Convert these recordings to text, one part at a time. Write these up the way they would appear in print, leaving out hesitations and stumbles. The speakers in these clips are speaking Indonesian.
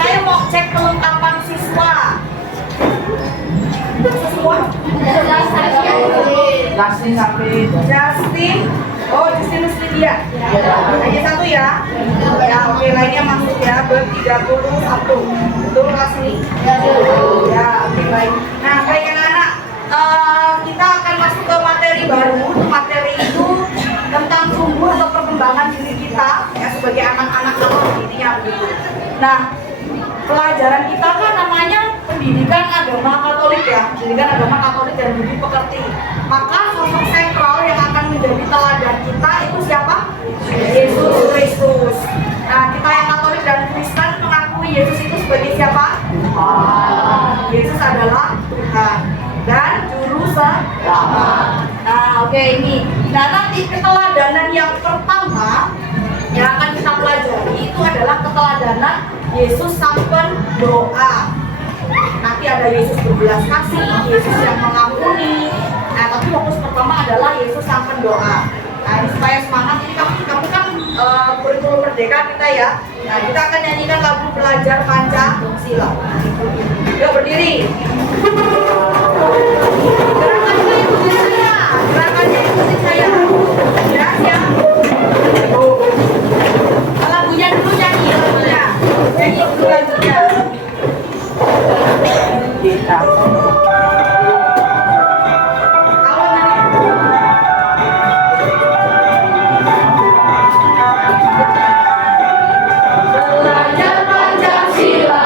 Saya mau cek kelengkapan siswa. Justin sampai Justin, oh Justin Muslidia. Hanya satu ya. Ya oke, lainnya masuk ya. ber-31. Betul kelas ini? Ya oke baik. Nah baik anak-anak, kita akan masuk ke materi baru. Materi itu tentang tumbuh atau perkembangan diri kita ya sebagai anak-anak atau dirinya begitu. Nah pelajaran kita kan namanya pendidikan agama Katolik ya, pendidikan agama Katolik dan budi pekerti. Maka sosok sentral yang akan menjadi teladan kita itu siapa? Yesus Kristus. Nah kita yang Katolik dan Kristen mengakui Yesus itu sebagai siapa? Yesus adalah Tuhan dan Juru Selamat. Nah oke ini. Nah nanti keteladanan yang pertama yang akan kita pelajari itu adalah keteladanan Yesus sampen doa. Nanti ada Yesus berbelas kasih, Yesus yang mengampuni. Nah tapi fokus pertama adalah Yesus sampen doa. Nah ini supaya semangat, ini kamu kan kurikulum merdeka kita ya. Nah kita akan nyanyikan lagu belajar Pancasila. Yuk berdiri. Gerakannya ikuti saya. Gerakannya ikuti saya. Ya siap. Lagunya dulu nyanyi lagunya. Nyanyi dulu lagunya. kita. Belajar Pancasila,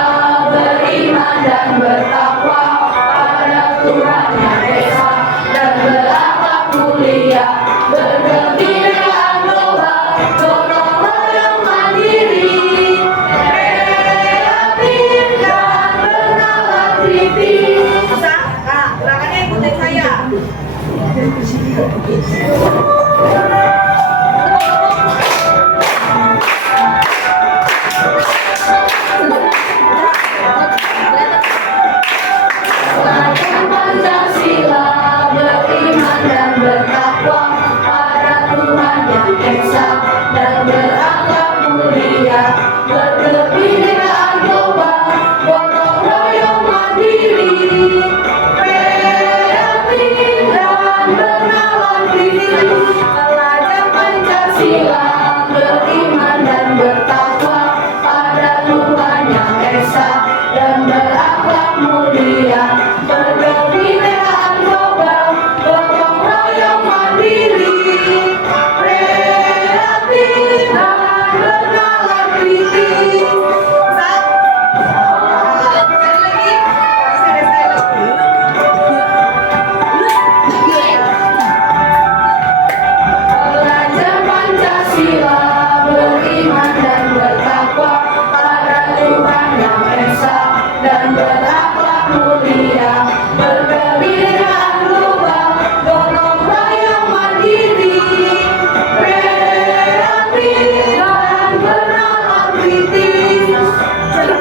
beriman dan bertakwa pada Tuhan Yang Esa, dan berakhlak mulia, berkebinekaan global, gotong royong mandiri, kreatif dan bernalar kritis. Bisa? Nah, gerakannya ikutin saya. Belajar Pancasila, beriman dan bertakwa pada Tuhan Yang Esa, dan berakhlak mulia, berkebinekaan global, gotong royong mandiri, kreatif dan bernalar kritis. Belajar Pancasila, beriman dan bertakwa pada Tuhan Yang Esa, dan berakhlak mulia, berkebinekaan global, gotong royong mandiri, kreatif dan bernalar kritis. Belajar Pancasila, beriman dan bertakwa pada Tuhan Yang Esa, dan berakhlak mulia, berkebinekaan global, gotong royong mandiri, kreatif dan bernalar kritis.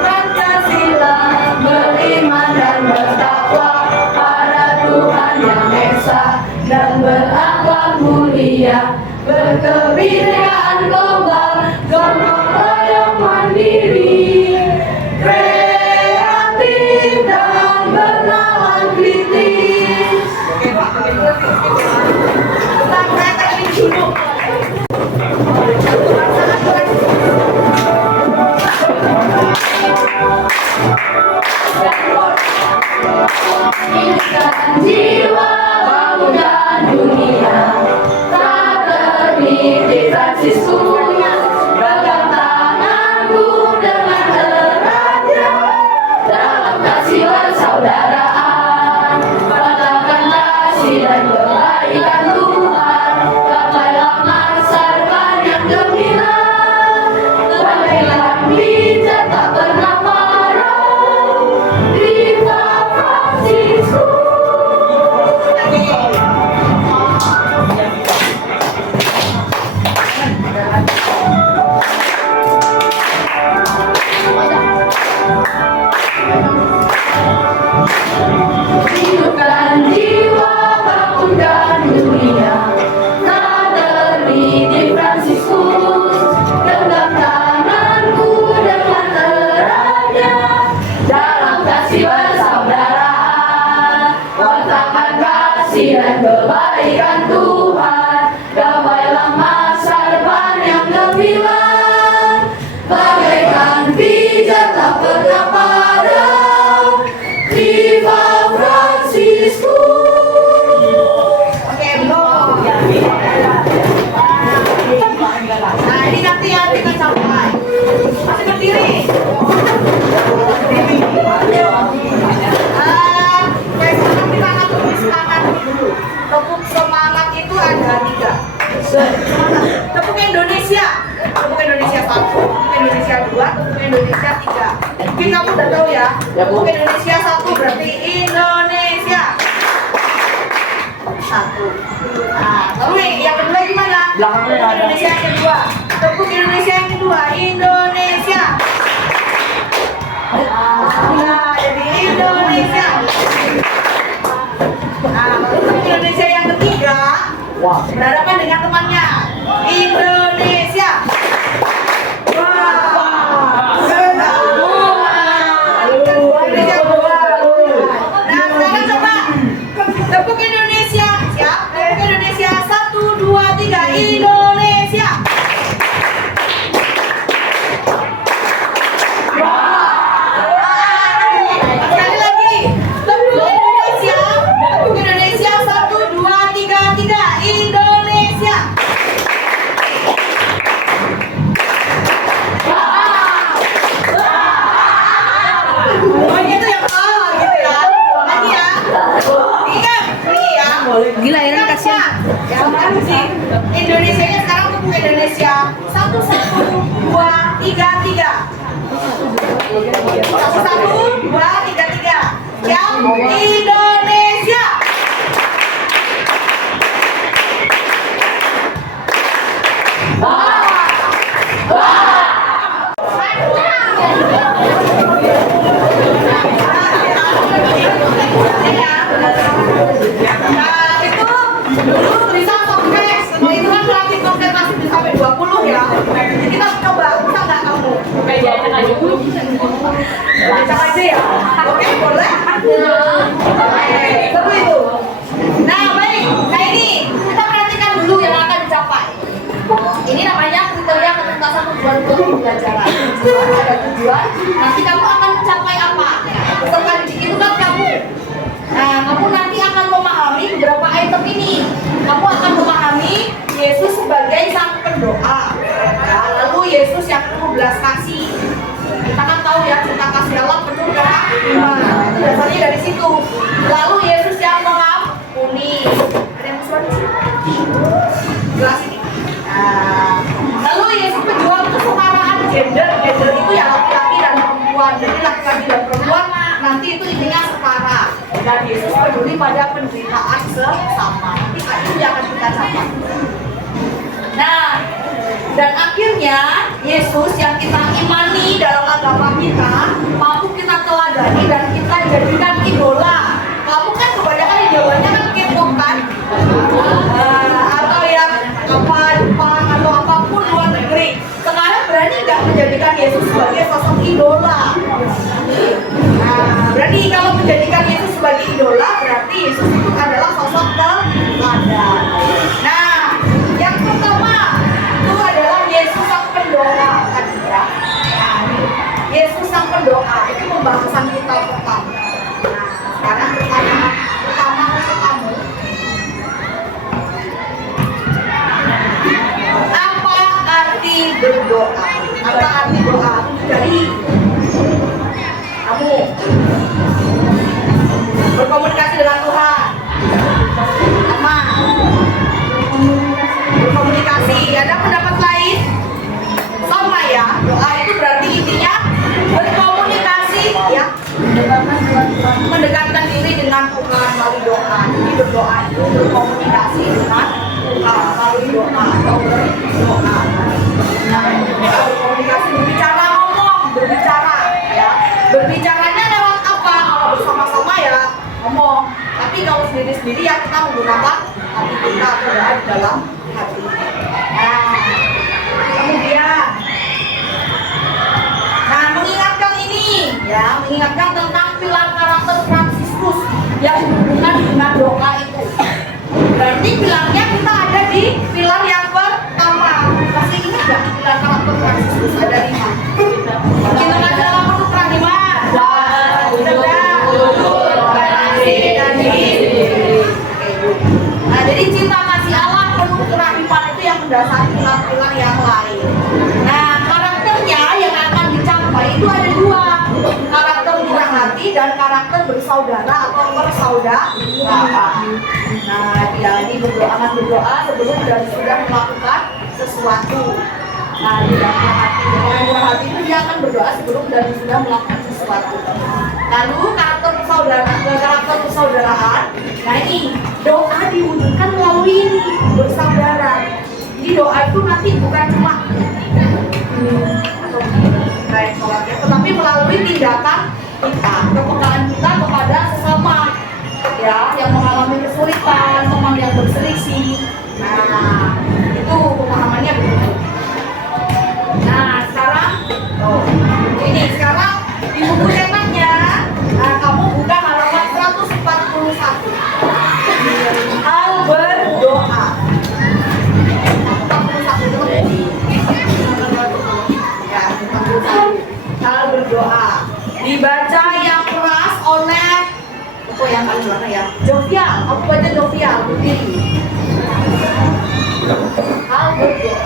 Pancasila, beriman dan bertakwa pada Tuhan Yang Esa, dan berakhlak mulia, berkebinekaan global, gotong royong mandiri, kreatif dan bernalar kritis. Oke, Pak. Sampai teknik dulu. Ingatkan jiwa, bangunkan dunia, tak terintih Fransiskus, pegang tanganku dengan eratnya, dalam kasih persaudaraan, katakan kasih dan kebaikan Tuhan. Tepuk Indonesia satu berarti Indonesia. Satu. Nah, lalu yang kedua gimana? Belakangnya Tepuk ada. Indonesia yang kedua. Tepuk Indonesia yang kedua. Indonesia. Nah, jadi Indonesia. Nah, lalu tepuk Indonesia yang ketiga. Wah. Berhadapan dengan temannya. Indonesia. Indonesia dua. Nah, sekarang coba tepuk Indonesia. Siap? Tepuk Indonesia. 1, 2, 3. Indonesia. Sekali lagi. Tepuk Indonesia. Tepuk Indonesia. 1, 2, 3, 3. Indonesia. Oh gitu ya, oh gitu ya. Lagi ya. Ingat, ini ya. Gila ya, kasihan. Ya, sekarang sih. Indonesia nya sekarang tepuk Indonesia. 1, 2, 3, 3. 1, 2, 3, 3. Siap? Indonesia. Nah, itu dulu bisa sampai setelah itu kan latih konsentrasi bisa sampai 20 ya. Jadi kita coba, bisa nggak kamu? Bisa aja ya? Oke, boleh? Oke, seru itu. Nah, baik. Nah ini, kita perhatikan dulu yang akan dicapai. Ini namanya kriteria ketuntasan tujuan pembelajaran. Ada tujuan, nanti kamu akan mencapai apa? Peserta didik itu kan kamu. Nah, kamu nanti akan memahami beberapa item ini. Kamu akan memahami Yesus sebagai sang pendoa. Nah, lalu Yesus yang penuh belas kasih. Kita kan tahu ya, cinta kasih Allah penuh dengan iman. Itu dasarnya dari situ. Lalu Yesus yang mengampuni. Ada yang suara di sini? Jelas ini. Nah, lalu Yesus berjuang kesetaraan gender. Gender itu ya laki-laki dan perempuan. Jadi laki-laki dan perempuan nanti itu intinya setara. Dan Yesus peduli pada penderitaan sesama. Nanti itu yang akan kita capai. Nah, dan akhirnya Yesus yang kita imani dalam agama kita mampu kita teladani dan kita jadikan idola. Kamu kan kebanyakan idolanya kan K-pop kan? Atau yang apa Jepang atau apapun luar negeri. Sekarang berani nggak menjadikan Yesus sebagai sosok idola? Nah, berarti kalau menjadikan Yesus sebagai idola berarti Yesus itu adalah sosok teladan. Nah, yang pertama itu adalah Yesus sang pendoa tadi ya. Nah, Yesus sang pendoa itu pembahasan kita pertama. Nah, sekarang pertanyaan pertama untuk kamu. Apa arti berdoa? Apa arti doa? Dari kamu berkomunikasi dengan Tuhan. Sama berkomunikasi. Ada pendapat lain? Sama ya. Doa itu berarti intinya berkomunikasi ya. Mendekatkan diri dengan Tuhan melalui doa. Jadi berdoa itu berkomunikasi dengan Tuhan melalui doa atau berdoa. Nah, berkomunikasi berbicara, ngomong, berbicara ya. Berbicaranya lewat apa? Kalau bersama-sama ya ngomong. Tapi kalau sendiri-sendiri ya kita menggunakan hati kita atau doa di dalam hati. Nah, kemudian, nah mengingatkan ini ya, mengingatkan tentang pilar karakter Fransiskus yang berhubungan dengan doa itu. Berarti pilarnya kita ada di pilar yang pertama. Masih ingat nggak pilar karakter Fransiskus ada 5? Kita kan dalam bentuk rahimah. Nah, jadi cinta kasih Allah penuh kerahiman itu yang mendasari pilar-pilar yang lain. Nah, karakternya yang akan dicapai itu ada 2. Karakter murah hati dan karakter bersaudara atau persaudaraan. Nah, dia ini akan berdoa sebelum dan sudah melakukan sesuatu. Nah, di dalam hati, orang murah hati itu dia akan berdoa sebelum dan sudah melakukan sesuatu. Lalu karakter persaudaraan. Nah ini doa diwujudkan melalui ini bersaudara. Jadi doa itu nanti bukan cuma atau kayak sholatnya, tetapi melalui tindakan kita, kepekaan kita kepada sesama, ya, yang mengalami kesulitan, teman yang berselisih. Nah, itu pemahamannya begitu. Nah, sekarang, sekarang di buku cetaknya, kamu buka halaman 141. Hal berdoa. 141. Hal berdoa. Dibaca yang keras oleh yang paling mana ya? Jovial. Aku baca Jovial berdiri. Hal berdoa.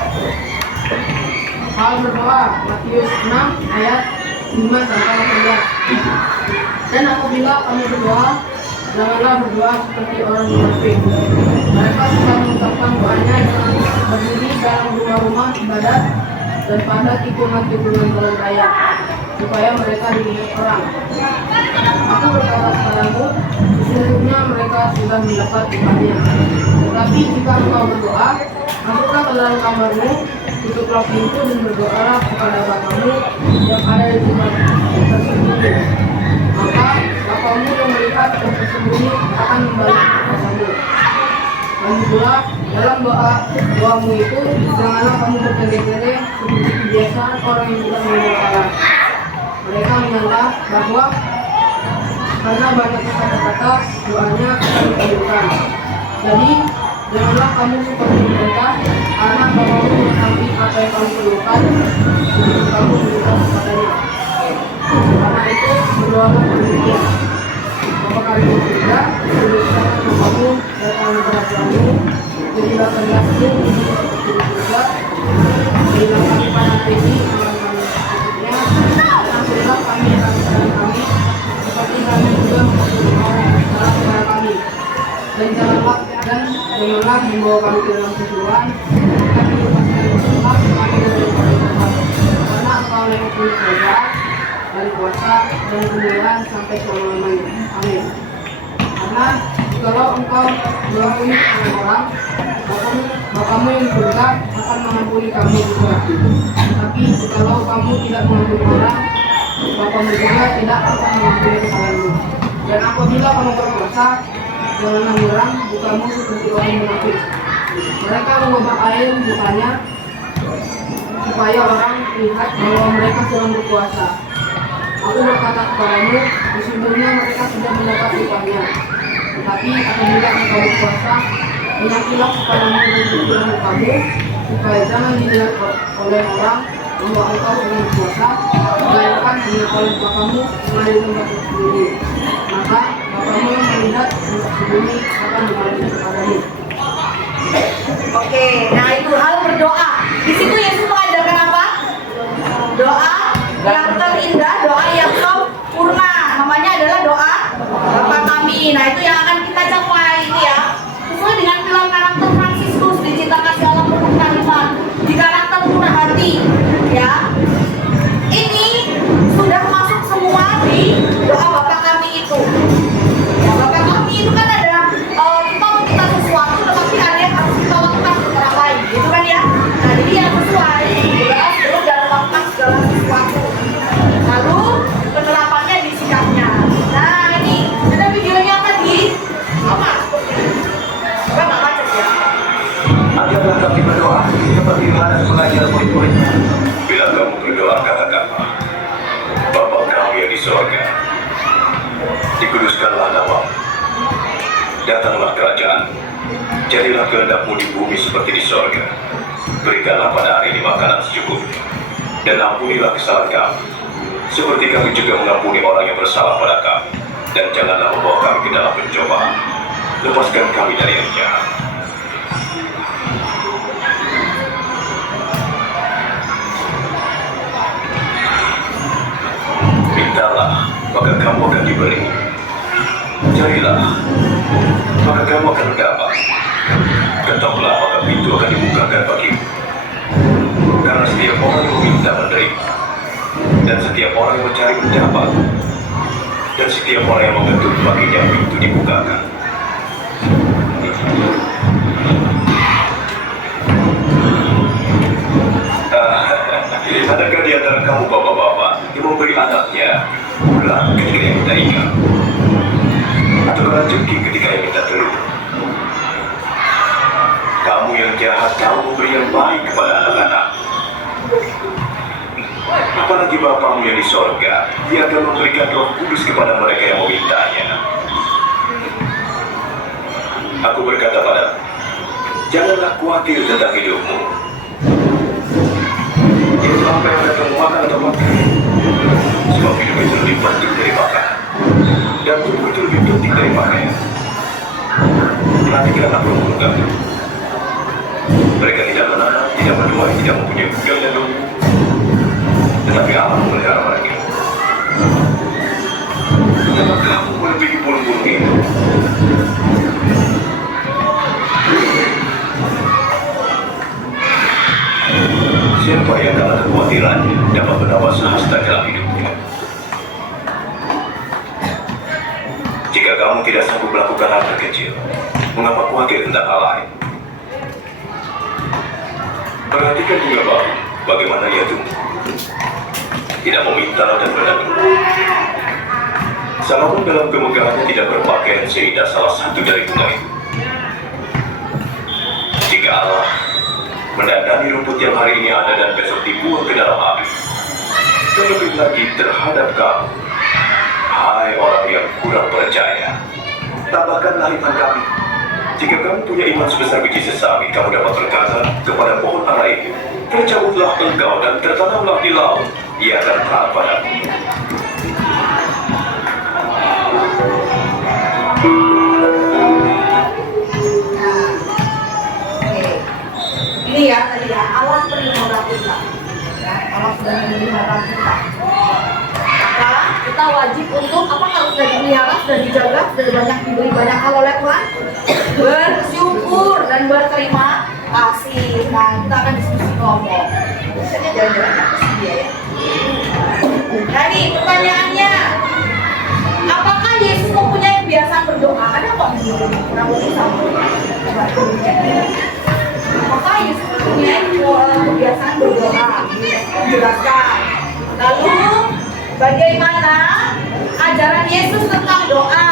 Hal berdoa, Matius 6 ayat 5 sampai 18. Dan apabila kamu berdoa, janganlah berdoa seperti orang munafik. Mereka suka mengucapkan doanya dengan berdiri dalam rumah-rumah ibadat dan pada tikungan-tikungan jalan raya, supaya mereka dilihat orang. Aku berkata kepadamu, sesungguhnya mereka sudah mendapat upahnya. Tetapi jika engkau berdoa, masuklah ke dalam kamarmu, tutuplah pintu dan berdoalah kepada Bapamu yang ada di tempat tersembunyi. Maka Bapamu yang melihat dan tersembunyi akan membalas kepadamu. Dan pula dalam doamu itu janganlah kamu bertele-tele seperti kebiasaan orang yang tidak mengenal Allah. Mereka menyangka bahwa karena banyak kata-kata doanya akan dikabulkan. Jadi janganlah kamu seperti mereka, karena Bapamu mengetahui apa yang kamu perlukan untuk kamu berdoa kepadanya. Karena itu berdoalah demikian: Bapa kami di surga, kuduskanlah namamu, datanglah kerajaanmu, jadilah kehendakmu di bumi seperti di surga. Berilah kami pada hari ini makan kami secukupnya, dan ampunilah kami akan kesalahan kami, seperti kami juga mengampuni orang yang bersalah kepada kami. Dan janganlah membawa kami ke dalam kesuruhan, tapi lepaskan kami dari orang jahat. Karena Engkau yang mempunyai kerajaan dan kuasa dan kemuliaan sampai selama-lamanya. Amin. Karena jikalau engkau mengampuni orang, Bapamu yang di surga akan mengampuni kamu juga. Tapi jikalau kamu tidak mengampuni orang, Bapamu juga tidak akan mengampuni kesalahanmu. Dan apabila kamu berpuasa, janganlah murang bukamu seperti orang munafik. Mereka mengubah air mukanya supaya orang lihat bahwa mereka sedang berpuasa. Aku berkata kepadamu, sesungguhnya mereka sudah mendapat upahnya. Tetapi apabila engkau berpuasa, menyakilah kepadamu dan bersilah mukamu, supaya jangan dilihat oleh orang bahwa engkau sedang berpuasa, melainkan hanya oleh Bapamu yang ada di tempat tersembunyi. Maka Bapamu yang melihat tempat tersembunyi akan membalasnya kepadamu. Oke, nah itu hal berdoa. Di situ Yesus mengajarkan apa? Doa yang terindah, doa yang sempurna. Namanya adalah doa Bapa Kami. Nah itu yang akan kita capai ini ya. Sesuai dengan pilar karakter Fransiskus, diciptakan dalam penuh kalimat, di karakter murah hati. Ya, ini sudah masuk semua di doa Bapa Kami itu. Ya, Bapa Kami itu kan ada kita meminta sesuatu, tetapi ada yang harus kita lakukan untuk orang lain, gitu kan ya. Nah jadi yang sesuai, jelas belum dan melakukan segala sesuatu. Lalu penerapannya di sikapnya. Nah ini ada videonya tadi sama seperti ini. Coba nggak baca ya. Ajarlah kami berdoa seperti Yohanes mengajar murid-muridnya. Bila kamu berdoa, katakanlah, Bapa kami yang di surga, dikuduskanlah namamu, datanglah kerajaan, jadilah kehendakmu di bumi seperti di surga. Berikanlah pada hari ini makanan secukupnya, dan ampunilah kesalahan kami, seperti kami juga mengampuni orang yang bersalah pada kami. Dan janganlah membawa kami ke dalam pencobaan, lepaskan kami dari yang jahat. Mintalah, maka kamu akan diberi. Carilah, maka kamu akan mendapat. Ketoklah, maka pintu akan dibukakan bagimu. Karena setiap orang yang meminta menerima, dan setiap orang yang mencari mendapat, dan setiap orang yang mengetuk baginya pintu dibukakan. Adakah di antara kamu bapak-bapak yang memberi anaknya bulan ketika yang minta ikan? Atau rezeki ketika yang minta telur? Kamu yang jahat, kamu memberi yang baik kepada anak-anak. Apalagi Bapamu yang di sorga, Dia akan memberikan Roh Kudus kepada mereka yang memintanya. Aku berkata padamu, janganlah khawatir tentang hidupmu. Yaitu apa yang akan makan atau makan. Sebab hidup itu lebih penting dari makan, dan tubuh itu lebih penting dari pakaian. Perhatikan anak burung gagak. Mereka tidak menanam, tidak menuai, tidak mempunyai gudang dan lumbung, tetapi Allah memelihara mereka. Betapa kamu melebihi burung-burung itu. Siapa yang dalam kekhawatirannya dapat mendapat sehasta dalam hidupnya? Jika kamu tidak sanggup melakukan hal terkecil, mengapa khawatir tentang hal lain? Perhatikan bunga batu, bagaimana ia tumbuh. Tidak meminta dan berdagang. Salomon dalam kemegahannya tidak berpakaian seindah salah satu dari bunga itu. Jika Allah mendandani rumput yang hari ini ada dan besok dibuang ke dalam api, terlebih lagi terhadap kamu, hai orang yang kurang percaya. Tambahkanlah iman kami. Jika kamu punya iman sebesar biji sesawi, kamu dapat berkata kepada pohon ara itu, tercabutlah engkau dan tertanamlah di laut, ia akan taat padamu. Ini ya tadi ya, Allah pelihara kita. Ya, Allah sudah memelihara kita. Maka kita wajib untuk apa, kalau sudah dipelihara, sudah dijaga, sudah banyak diberi banyak hal oleh Tuhan, bersyukur dan berterima kasih. Nah, kita akan diskusi kelompok. Biasanya jalan-jalan apa sih dia ya? Nah nih pertanyaannya, apakah Yesus mempunyai kebiasaan berdoa? Ada kok di sini? Kurang lebih sama. Apakah Yesus mempunyai kebiasaan berdoa? Jelaskan. Lalu bagaimana ajaran Yesus tentang doa?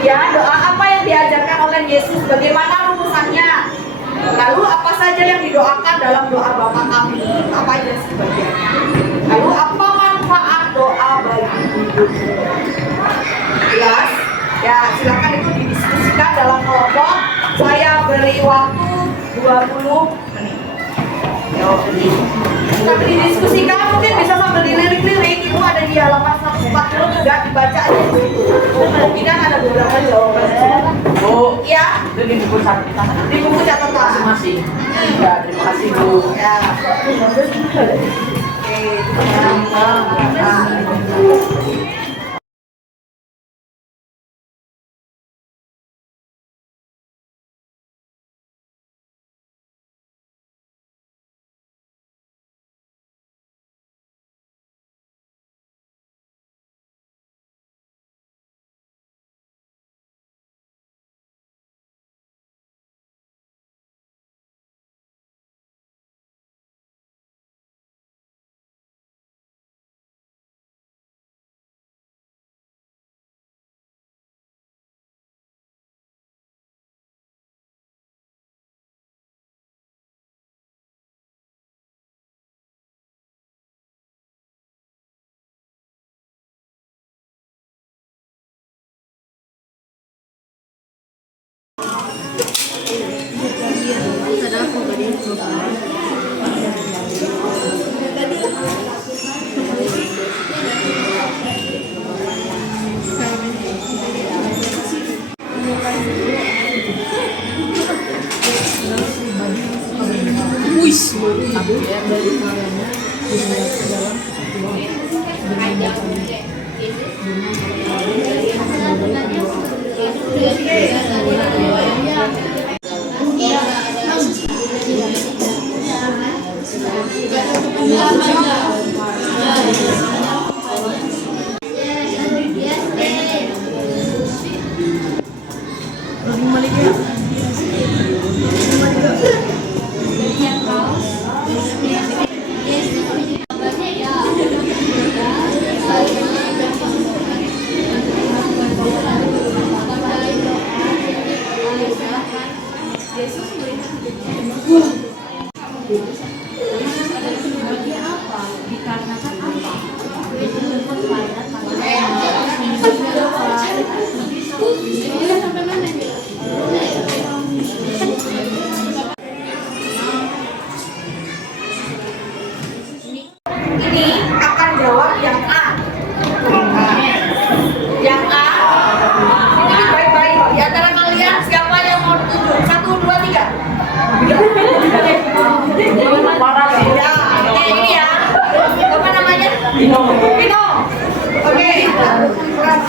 Ya, doa apa yang diajarkan oleh Yesus? Bagaimana rumusannya? Lalu apa saja yang didoakan dalam doa Bapa kami? Apa aja sebagiannya? Lalu apa manfaat doa bagi hidup? Jelas? Ya, silakan itu didiskusikan dalam kelompok. Saya beri waktu 20 menit. Ya, kita didiskusikan, mungkin bisa sambil dilirik-lirik. Itu ada di halaman 140 juga, dibaca aja di situ. Kemungkinan ada beberapa jawaban. Bu, Ya, itu di buku catatan. di buku catatan Masing-masing. Ya, terima kasih Bu. ya. Oke, nah. ini akan jawab yang A. Yang A. Ini baik-baik. Di antara kalian siapa yang mau ditunjuk? 1, 2, 3. Ya, oke ini ya. Apa namanya? Pino. Oke.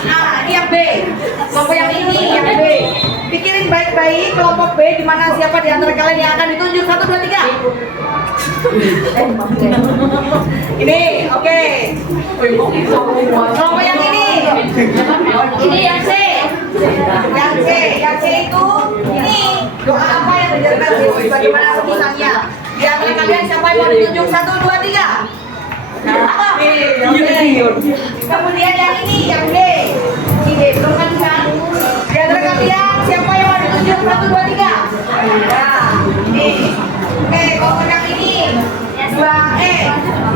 A, ini yang B. Kelompok yang ini yang B. Pikirin baik-baik kelompok B di mana siapa di antara kalian yang akan ditunjuk? 1, 2, 3. Ini, oke. Kelompok yang ini. Ini yang C. Yang C itu ini doa apa yang diajarkan Yesus? Bagaimana tulisannya? Di antara kalian siapa yang mau ditunjuk? 1, 2, 3. Kemudian yang ini, yang D. Ini D, belum kan? Di antara kalian siapa yang mau ditunjuk? 1, 2, 3. Ya, ini. Oke, kelompok yang ini. 2E.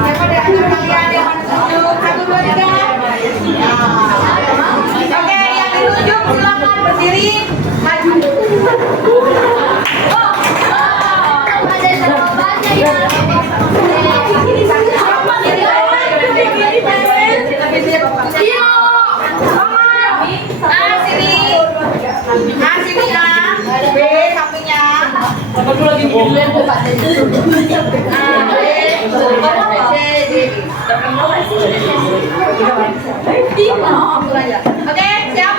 Siapa di antara kalian yang mau ditunjuk? 1, 2, 3. Ya. Oke, yang ditunjuk silakan berdiri, maju. Sini A, B sampingnya. Aku lagi bilang buka A, B, C, D. Oke, siap.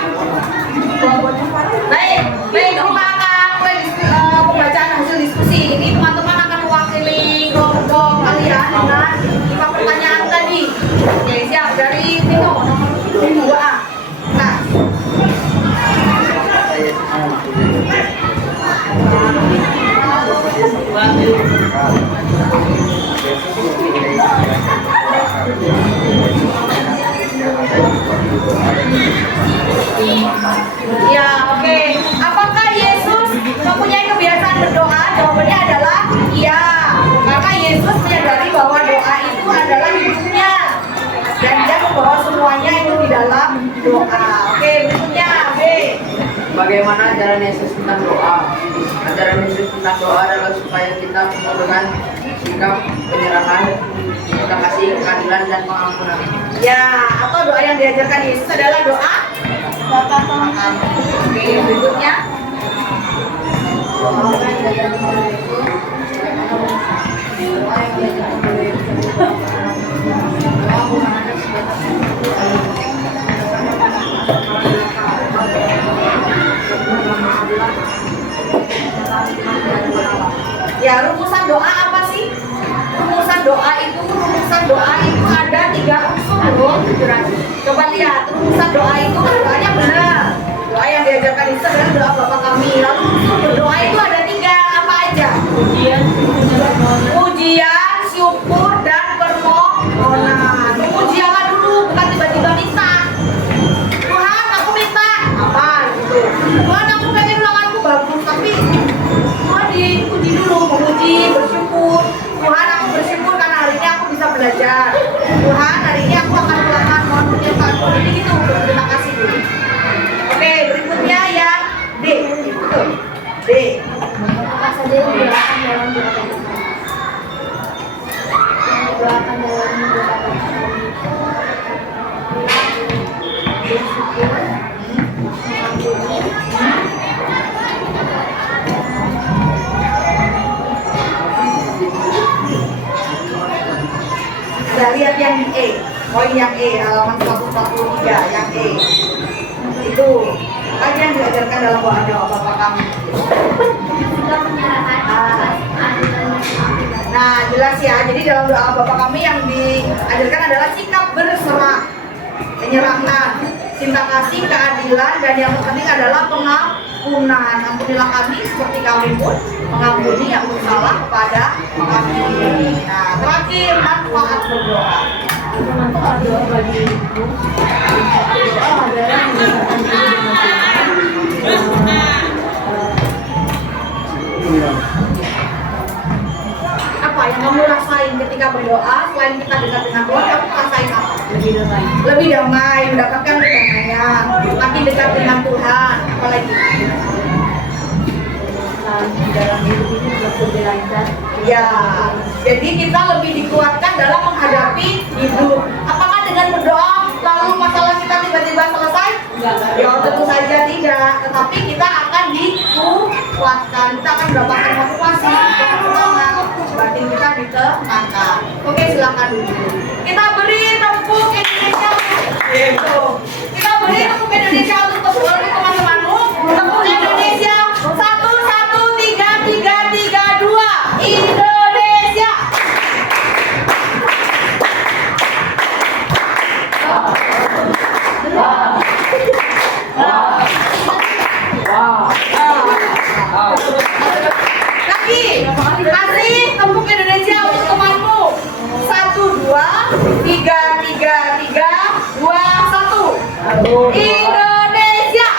Baik, terima kasih pembacaan hasil diskusi. Ini teman-teman akan mewakili kelompok kalian dengan 5 pertanyaan tadi. Oke, siap. Dari Tino, nomor 2A. Nah. Ya, oke. Apakah Yesus mempunyai kebiasaan berdoa? Jawabannya adalah iya. Karena Yesus menyadari bahwa doa itu adalah hidupnya. Dan dia membawa semuanya itu di dalam doa. Oke, berikutnya B. Bagaimana ajaran Yesus tentang doa? Ajaran Yesus tentang doa adalah supaya kita penuh dengan sikap penyerahan, kita kasih keadilan dan pengampunan. Ya, atau doa yang diajarkan Yesus adalah doa Bapa kami. Oke, berikutnya. Ya, rumusan doa apa sih? Rumusan doa itu ada 3 unsur loh. Coba lihat, rumusan doa itu doanya benar. Doa yang diajarkan itu adalah doa Bapa kami. Lalu unsur berdoa itu ada 3, apa aja? Pujian, syukur, dan permohonan. Pujianlah dulu, bukan tiba-tiba minta. Tuhan, aku minta apa gitu. Tuhan, aku pengen ulanganku bagus, tapi Tuhan dipuji dulu, memuji, bersyukur. Tuhan, aku bersyukur karena hari ini aku bisa belajar. Tuhan, hari ini aku akan ulangan, mohon penyertaanmu. Jadi gitu, terima kasih dulu. Oke, berikutnya yang D. D. Apa saja yang didoakan dalam doa kami? Yang didoakan dalam doa kami bersyukur, mengampuni, Kita lihat yang E. Poin yang E, halaman 143, yang E. Itu apa yang diajarkan dalam doa Bapa kami. sikap penyerahan, Nah, jelas ya. Jadi dalam doa Bapa kami yang diajarkan adalah sikap berserah, penyerahan, cinta kasih, keadilan, dan yang terpenting adalah pengampunan. Ampunilah kami seperti kami pun mengampuni yang bersalah kepada kami. Nah, terakhir manfaat berdoa. manfaat doa bagi ibu. Doa adalah menyenangkan Apa yang kamu rasain ketika berdoa? Selain kita dekat dengan Tuhan, kamu rasain apa? lebih damai. Lebih damai, mendapatkan kedamaian, makin dekat dengan Tuhan. Apalagi Dalam hidup ini berlaku lancar. Ya, jadi kita lebih dikuatkan dalam menghadapi hidup. Apakah dengan berdoa lalu masalah kita tiba-tiba selesai? Ya tentu saja tidak. Tetapi kita akan dikuatkan. Kita akan mendapatkan motivasi, semangat, batin kita ditekankan. Oke, silakan dulu. Kita beri tepuk Indonesia. Gitu. Kita beri tepuk Indonesia untuk teman-temanmu. Tepuk Indonesia. 1, 1, 3, 3, 3, 2. Indonesia. Lagi, kasih tepuk Indonesia untuk temanmu. 1, 2, 3, 3, 3, 2, 1. Indonesia.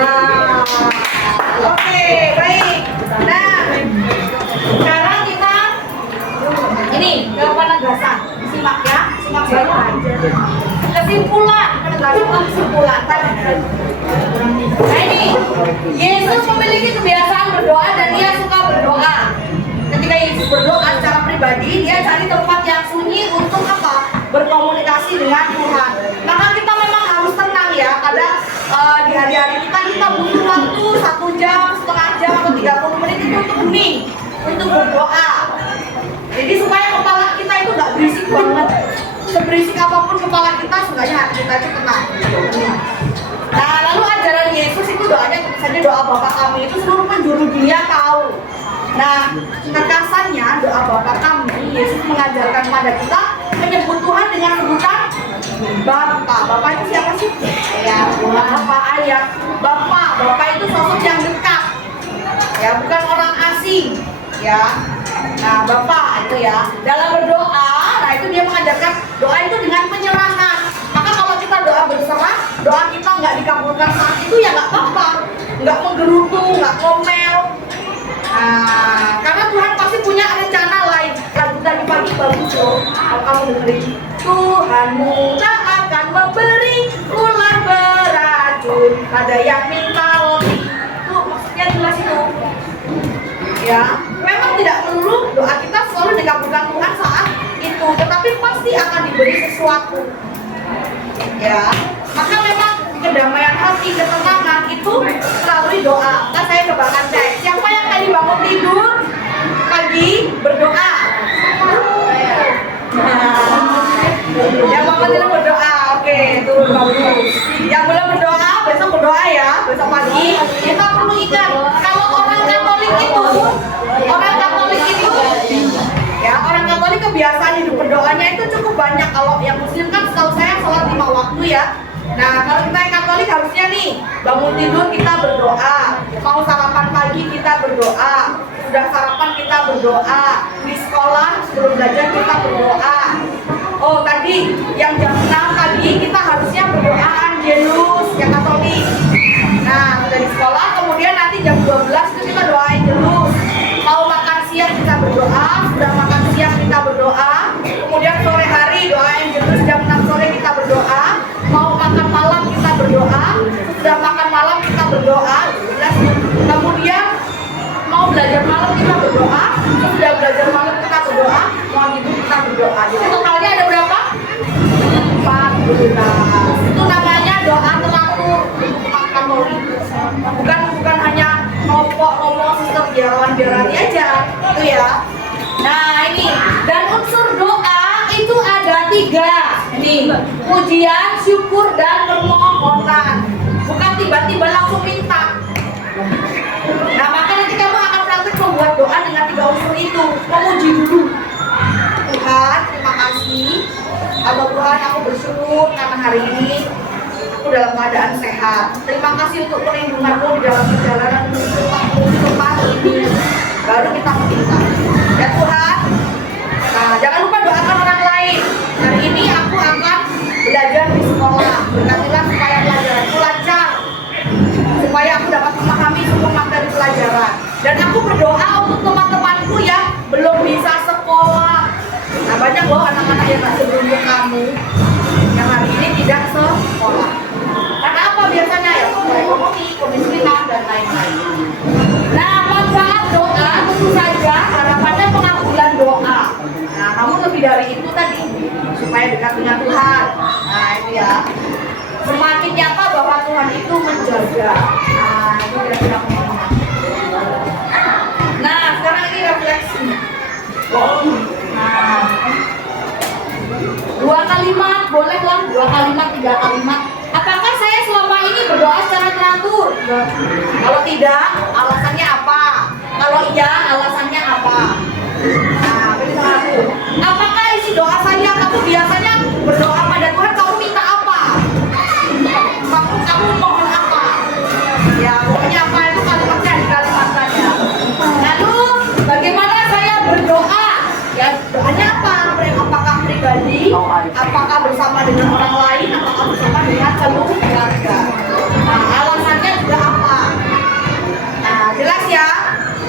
Nah, oke, baik. Nah, sekarang kita ini ke penegasan. Simak ya, simak baik-baik. Kesimpulan, kesimpulan tadi. Nah ini, Yesus memiliki kebiasaan berdoa dan dia suka berdoa. Ketika Yesus berdoa secara pribadi, dia cari tempat yang sunyi untuk apa? Berkomunikasi dengan Tuhan. Maka kita memang harus tenang ya. Kadang di hari-hari kita butuh waktu 1 jam, setengah jam atau 30 menit itu untuk hening, untuk berdoa. Jadi supaya kepala kita itu nggak berisik banget. Seberisik apapun kepala kita, sebenarnya hati kita itu tenang. Nah, lalu ajaran Yesus itu doanya tentu saja doa Bapa kami itu seluruh penjuru dunia tahu. Nah, kekasannya doa Bapa kami, Yesus mengajarkan kepada kita menyebut Tuhan dengan sebutan Bapa. Bapa itu siapa sih? Ya, Bapa ayah. Bapa itu sosok yang dekat. Ya, bukan orang asing. Ya. Nah, Bapa itu ya. Dalam berdoa, nah itu dia mengajarkan doa itu dengan penyerahan. Maka kalau kita doa berserah, doa kita nggak dikabulkan saat itu ya nggak apa-apa. Nggak menggerutu, nggak ngomel. Nah, karena Tuhan pasti punya rencana lain. Lagu tadi pagi bagus loh. Kalau kamu dengerin, Tuhanmu tak akan memberi ular beracun pada yang minta roti. Itu maksudnya jelas itu. Ya, memang tidak melulu doa kita selalu dikabulkan Tuhan saat itu, tetapi pasti akan diberi sesuatu. Ya, maka memang kedamaian hati, ketenangan itu melalui doa. Nah, saya coba akan cek. Siapa yang tadi bangun tidur pagi berdoa? Yang bangun tidur berdoa, oke, turun bagus. Yang belum berdoa, besok berdoa ya, besok pagi. Kita perlu ingat, kalau orang Katolik itu, orang Katolik kebiasaan hidup berdoanya itu cukup banyak. Kalau yang Muslim kan setahu saya sholat 5 waktu ya. Nah, kalau kita yang Katolik harusnya nih bangun tidur kita berdoa, mau sarapan pagi kita berdoa, sudah sarapan kita berdoa, di sekolah sebelum belajar kita berdoa. Oh tadi yang jam 6 pagi kita harusnya berdoa Angelus yang Katolik. Nah dari sekolah kemudian nanti jam 12 itu kita doa Angelus. Mau makan siang kita berdoa, sudah makan siang kita berdoa. Kemudian sore hari doa Angelus jam 6 sore kita berdoa. Mau makan malam kita berdoa, sudah makan malam kita berdoa. Kemudian mau belajar malam kita berdoa, sudah belajar malam kita berdoa, mau tidur kita berdoa. Jadi totalnya ada berapa? 14. Itu namanya doa teratur umat Katolik. Bukan hanya ngomong sistem biaran-biarani aja, itu ya. Nah ini, dan unsur doa itu ada 3. Ini pujian, syukur, dan permohonan. Bukan tiba-tiba langsung minta. Nah maka nanti kamu akan praktik membuat doa dengan 3 unsur itu. Memuji dulu. Tuhan, terima kasih. Tuhan, aku bersyukur karena hari ini aku dalam keadaan sehat. Terima kasih untuk perlindunganmu di dalam perjalanan menuju tempat ini. Baru kita meminta. Ya Tuhan, nah, jangan lupa doakan orang lain. Hari ini aku akan belajar di sekolah. Berkatilah supaya pelajaranku lancar, supaya aku dapat memahami semua materi pelajaran. Dan aku berdoa untuk teman-temanku yang belum bisa sekolah. Nah, banyak loh anak-anak yang gak seberuntung kamu yang hari ini tidak sekolah. Karena apa biasanya ya? Ekonomi, kemiskinan, dan lain-lain. Nah, manfaat doa tentu saja harapannya pengabulan doa. Nah, kamu lebih dari itu tadi supaya dekat dengan Tuhan. Nah, itu ya. Semakin nyata bahwa Tuhan itu menjaga. Nah, itu kira-kira pentingnya. Nah, sekarang ini refleksi. Nah, 2 kalimat, bolehlah 2 kalimat, 3 kalimat. Apakah saya selama ini berdoa secara teratur? Kalau tidak, alasannya apa? Kalau iya, alasannya apa? Nah, pilih satu. Apakah isi doa saya? Kamu biasanya berdoa pada Tuhan, kamu minta apa? Kamu mohon apa? Ya, pokoknya apa itu kalimatnya dikalimatkan ya. Lalu, bagaimana saya berdoa? Ya, doanya apa? Apakah pribadi? Apakah bersama dengan orang lain? Apakah bersama dengan keluarga? Nah, alasannya juga apa? Nah, jelas ya.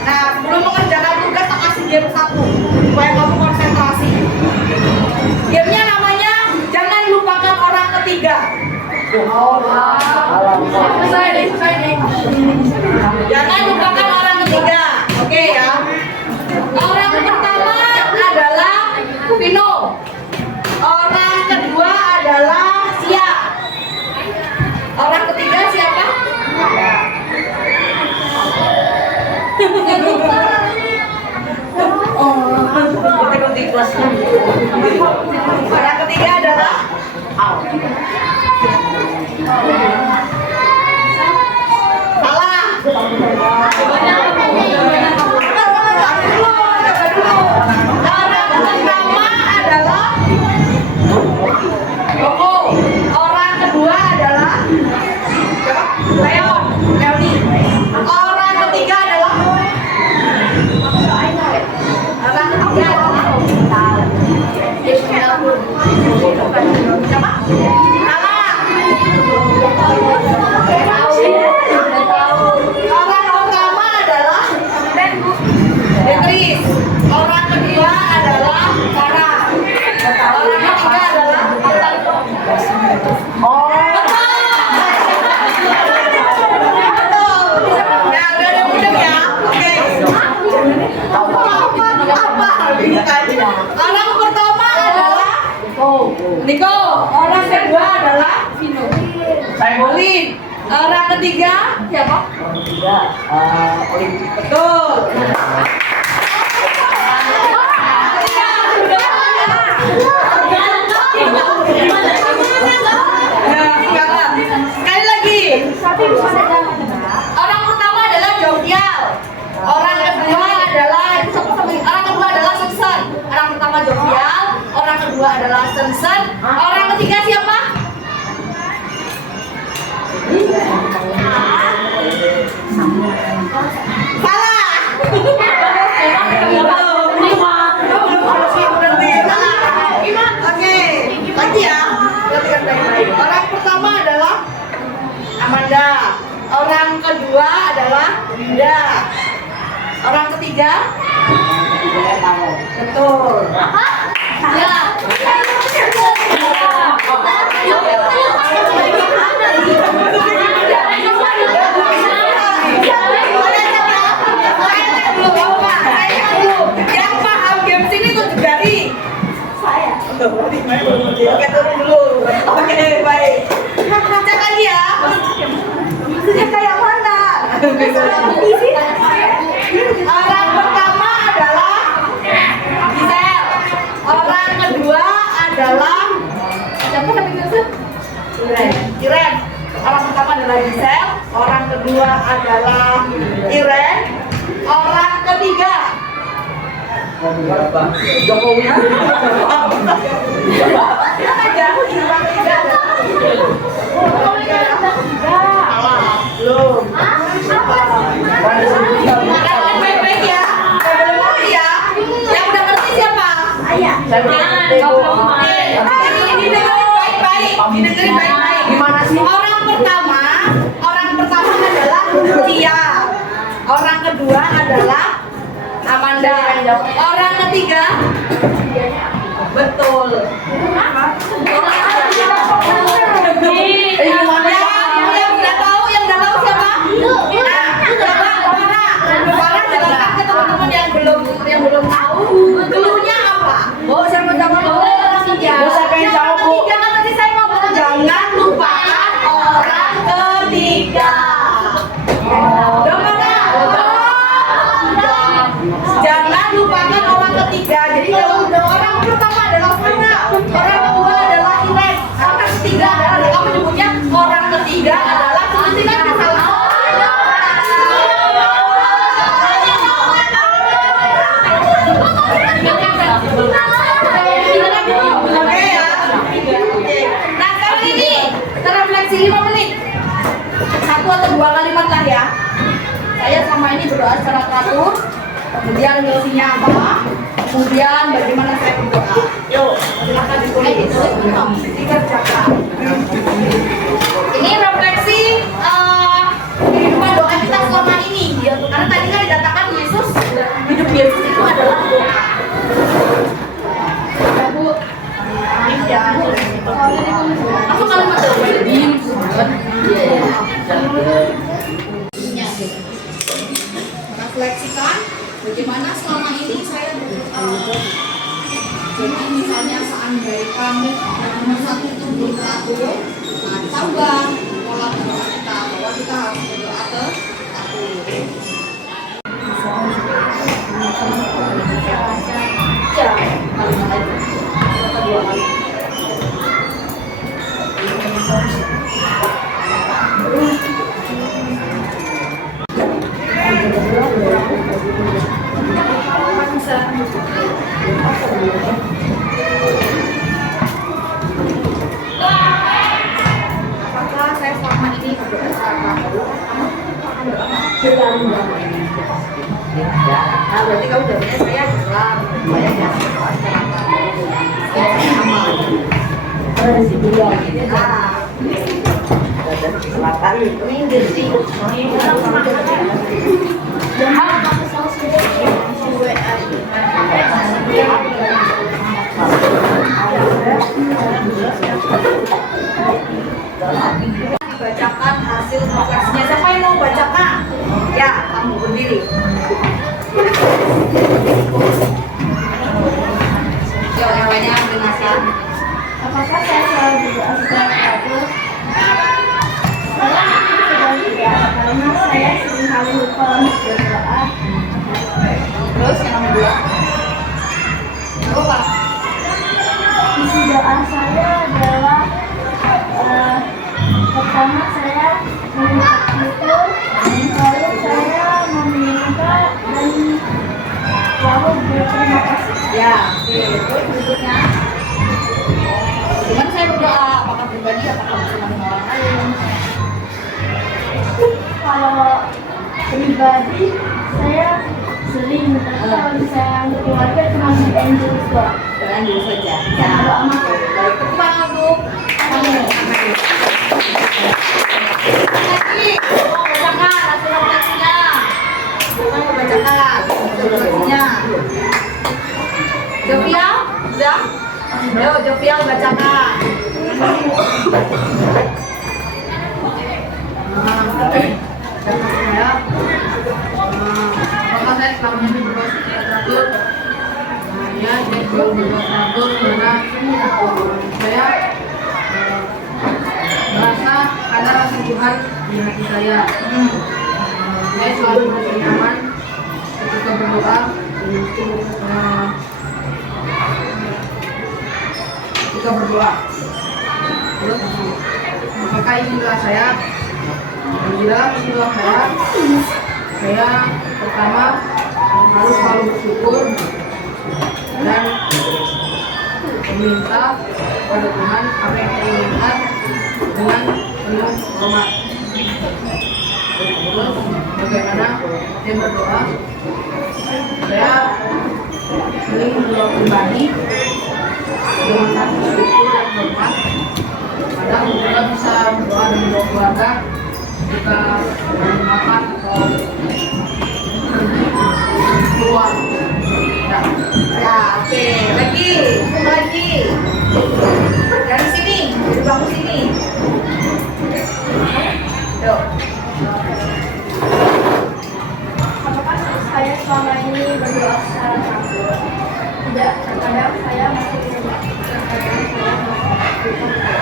Nah, sebelum mengerjakan tugas, tak kasih game satu supaya kamu konsentrasi. Gamenya namanya jangan lupakan orang ketiga. Selesai deh. Jangan lupakan orang ketiga. Oke ya. Orang pertama adalah Vino. Orang kedua adalah Sia. Orang ketiga siapa? Orang ketiga adalah salah. Orang pertama adalah Koko. Orang kedua adalah Leoni. Orang ketiga adalah siapa? Orang pertama adalah Beatrice. Orang kedua adalah Sarah. Orang ketiga adalah Ya, udah ada mudah ya. Oke. Orang pertama adalah Niko. Orang kedua adalah Vino. Olin. Orang ketiga siapa? Olin. Betul. Sekali lagi. Orang pertama adalah Jovial. Orang kedua adalah Sensen. Orang pertama Jovial. Orang kedua adalah Sensen. Orang ketiga siapa? Salah. Oke, lagi ya. Perhatikan baik-baik. Orang pertama adalah Amanda. Orang kedua adalah Linda. Orang ketiga? Betul. Ya. Yang paham game sini tutup jari. Saya. Oke, turun dulu. Oke, baik. Cek lagi ya. Maksudnya kayak mana? Orang pertama adalah Gisel. Orang kedua adalah siapa namanya itu? Iren. Orang pertama adalah Gisel. Orang kedua adalah Iren. Orang ketiga Jokowi. Belum. Baik-baik ya. Ya. Yang udah ngerti siapa? Ayah. Ini dengerin baik-baik. Didengerin baik-baik. Gimana sih? Orang pertama adalah Cia. Orang kedua adalah Amanda. Orang ketiga belum tahu. Cluenya apa? Oh, saya mau jawab. Orang ketiga. Bu, siapa yang jawab, Bu? Ketiga kan tadi saya mau bilang jangan lupakan orang ketiga. Udah mana? Jangan lupakan orang ketiga. Jadi kalau orang pertama adalah Fana, orang kedua adalah Inek, orang ketiga adalah kamu nyebutnya orang ketiga adalah kebetulan salah. Oke ya. Nah sekarang ini kita refleksi 5 menit. 1 atau 2 kalimat lah ya. Saya sama ini berdoa secara teratur. Kemudian ngisinya apa? Kemudian bagaimana saya berdoa. Yuk, silakan ditulis. Dikerjakan. Ini refleksi kehidupan doa kita selama ini. Ya, karena tadi kan dikatakan Yesus, hidup Yesus itu adalah doa. Bu, ya. Langsung kalimat doa. Refleksikan bagaimana selama ini saya berdoa. Jadi misalnya seandainya nomor 1 itu belum teratur, nah coba pola berdoa kita bahwa kita harus berdoa teratur. Ya, kalimat aja. Atau 2 kali. Apakah saya selama ini berdoa secara teratur? Nah, berarti kamu jawabnya saya bilang saya jangan berdoa secara teratur. Saya amal. Selatan minggir sih. Bacakan hasil refleksinya. Siapa yang mau bacakan? Ya, kamu berdiri. Yuk, yang lainnya dengarkan. Apakah saya selalu berdoa secara teratur? Saya sedang tidak, karena saya seringkali lupa untuk berdoa. Terus yang nomor 2. Apa? Isi doa saya adalah pertama saya meminta itu, lalu saya meminta dan lalu berterima kasih. Ya, oke. Terus berikutnya. Cuman saya berdoa, apakah pribadi, apakah bersama dengan orang lain? Kalau pribadi saya sering, tapi kalau misalnya untuk keluarga cuma doain dulu doang. Doain dulu saja. Ya, baik. Tepuk tangan untuk kamu. Lagi, mau bacakan hasil refleksinya. Bukan mau bacakan hasil refleksinya. Jovial, sudah? Ayo, Jovial bacakan. Apakah saya selama ini berdoa secara teratur? Ya, saya selalu berdoa teratur karena saya merasa ada rasa Tuhan di hati saya. Saya selalu merasa nyaman ketika berdoa. Ketika berdoa. Terus, apakah inilah saya? Di dalam doa saya pertama harus selalu bersyukur dan meminta kepada Tuhan apa yang saya inginkan dengan penuh hormat. Terus bagaimana saya berdoa? Saya sering berdoa pribadi dengan satu syukur dan hormat. Kadang juga bisa berdoa dengan doa keluarga jika makan atau keluar. Ya, oke. Lagi. Dari sini, dari bangku sini. Yuk. Apakah saya selama ini berdoa secara teratur? Tidak, terkadang saya masih lupa. Terkadang saya masih lupa.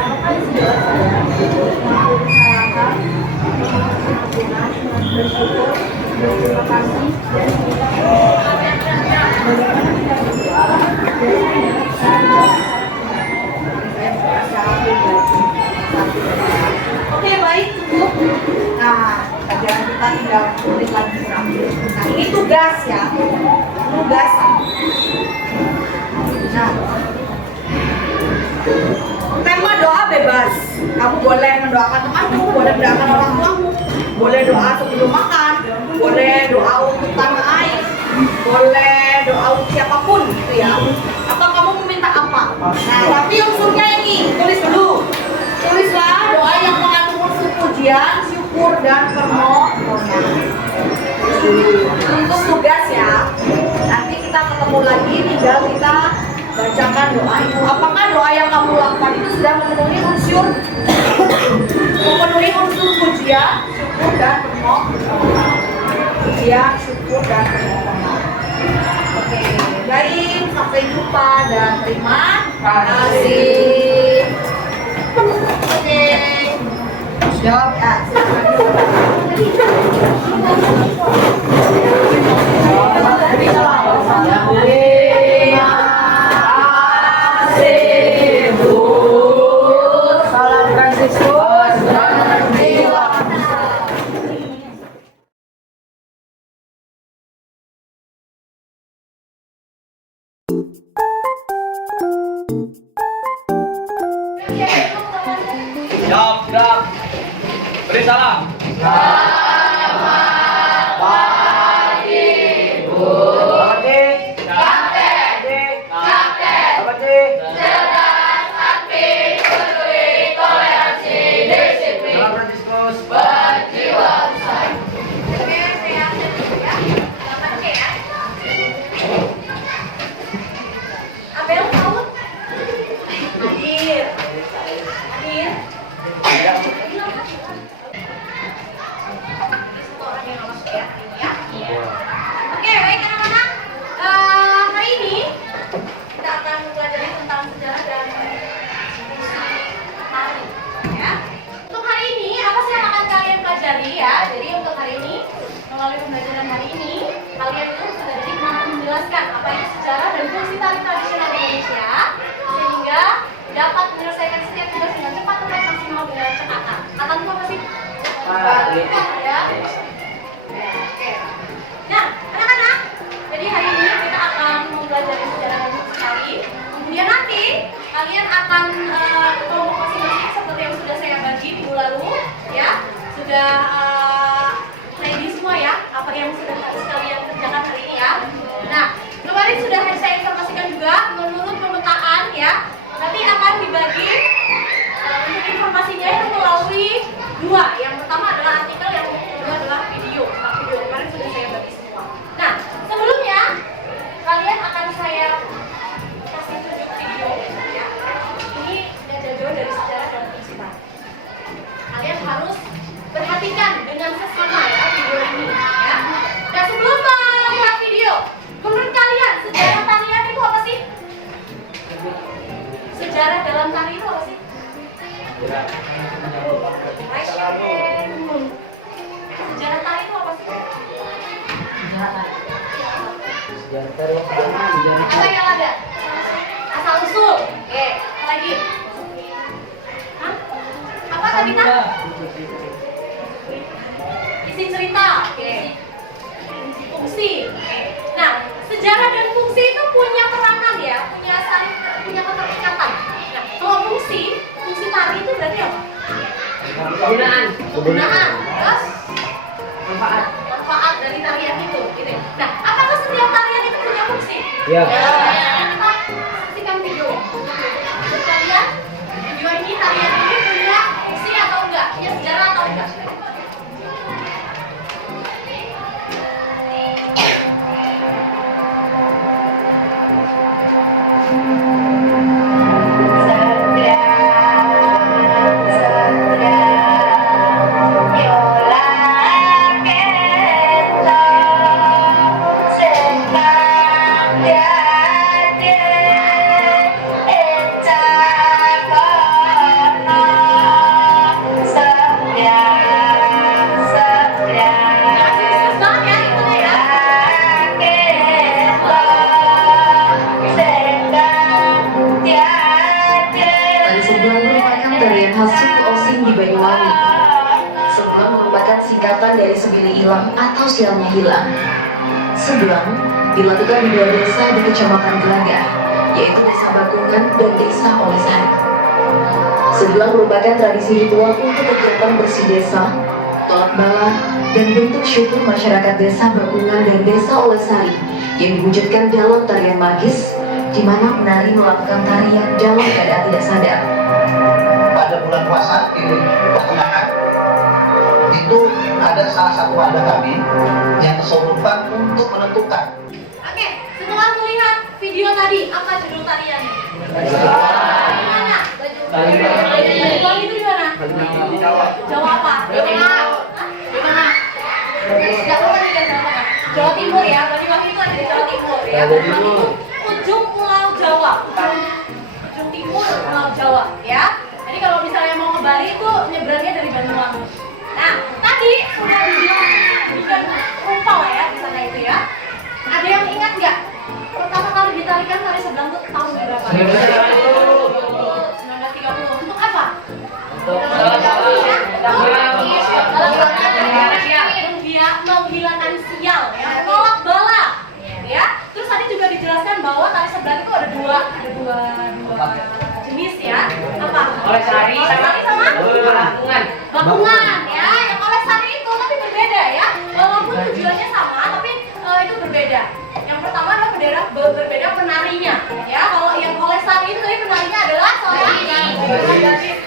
Apakah isi doa saya mampu diusahakan, mengampuni, bersyukur, berterima kasih, dan bagaimana kita berdoa biasanya Oke, baik, cukup. Nah, pelajaran kita tinggal tulis lagi. Nah, ini tugas ya. Tugas. Nah, tema doa bebas. Kamu boleh mendoakan temanmu, boleh mendoakan orang tuamu, boleh doa sebelum makan, boleh doa untuk tanah air, boleh doa untuk siapapun gitu ya. Atau kamu meminta apa? Nah, tapi unsurnya ini tulis dulu. Tulislah doa yang mengandung unsur pujian, syukur, dan permohonan. Untuk tugas ya. Nanti kita ketemu lagi, tinggal kita bacakan doa itu. Apakah doa yang kamu lakukan itu sudah memenuhi unsur pujian, syukur, dan permohonan? Pujian, syukur, dan permohonan. Oke, baik. Sampai jumpa dan terima kasih. Oke. Siap. Salam Fransiskus dan jiwa. Siap. Beri salam. Abel tahu? Hadir. Hadir. Oke, baik anak-anak. Hari ini kita akan mempelajari tentang sejarah dan hari. Ya. Untuk hari ini apa sih yang akan kalian pelajari ya? Jadi untuk hari ini melalui pembelajaran hari ini kalian itu sudah jadi mampu menjelaskan apa itu sejarah dan fungsi tari tradisional Indonesia sehingga dapat menyelesaikan setiap tugas dengan cepat, tepat, maksimal dengan cekatan. Cekatan itu apa sih? Cepat ya. Oke. Nah, anak-anak, jadi hari ini kita akan mempelajari sejarah dan fungsi tari. Kemudian nanti kalian akan kelompok masing-masing seperti yang sudah saya bagi minggu lalu, ya. Sudah ready semua ya, apa yang sudah harus kalian kerjakan hari ini ya. Nah, kemarin sudah saya informasikan juga menurut pemetaan ya. Nanti akan dibagi untuk informasinya itu melalui dua. Yang pertama adalah artikel, yang kedua adalah video. Video kemarin sudah saya bagi semua. Nah, sebelumnya kalian akan saya kasih tunjuk video ya. Ini tidak jauh dari sejarah dan fungsi tari. Kalian harus perhatikan dengan sesama ya video ini ya. Nah, sebelum melihat video, menurut kalian sejarah tarian itu apa sih? Sejarah dalam tari itu apa sih? Sejarah tari itu apa sih? Apa yang ada? Asal usul. Oke, apa lagi? Hah? Apa tadi tak? Isi cerita. Oke. Fungsi. Oke. Nah, sejarah dan fungsi itu punya peranan ya, punya keterikatan. Nah, kalau fungsi tari itu berarti apa? Kegunaan. Terus manfaat dari tarian itu, gitu. Nah, apakah setiap tarian itu punya fungsi? Iya. Kita saksikan video. Menurut kalian, video ini tarian ini punya fungsi atau enggak? Punya sejarah atau enggak? Yola Kento Sengkang sosial menghilang. Sebelang dilakukan di 2 desa di Kecamatan Gelanggar, yaitu Desa Bakungan dan Desa Olesari. Sebelang merupakan tradisi ritual untuk kegiatan bersih desa, tolak bala, dan bentuk syukur masyarakat Desa Bakungan dan Desa Olesari yang diwujudkan dalam tarian magis, di mana penari melakukan tarian dalam keadaan tidak sadar. Pada bulan puasa di pertengahan itu ada salah satu wadah kami yang kesurupan untuk menentukan. Oke, setelah melihat video tadi, apa judul tariannya? Di mana? Baju itu di mana? Jawa apa? Jawa Tengah. Di mana? Jawa Tengah. Jawa Timur ya. Banyuwangi itu ada di Jawa Timur ya. Banyuwangi itu ujung Pulau Jawa. Ujung timur Pulau Jawa ya. Jadi kalau misalnya mau ke Bali itu nyebrangnya dari Banyuwangi. Nah, tadi sudah dibilang rupa lah ya di sana itu ya. Ada yang ingat nggak? Pertama kali ditarikan tari sebelang itu tahun berapa? 1930. Untuk apa? Menghilangkan sial ya, menolak bala ya. Terus tadi juga dijelaskan bahwa tari sebelang itu ada dua jenis ya. Apa? Olesari sama bakungan ya. Yang olesari itu tapi berbeda ya. Walaupun tujuannya sama tapi itu berbeda. Yang pertama adalah berbeda penarinya ya. Kalau yang olesari itu tadi penarinya adalah seorang gadis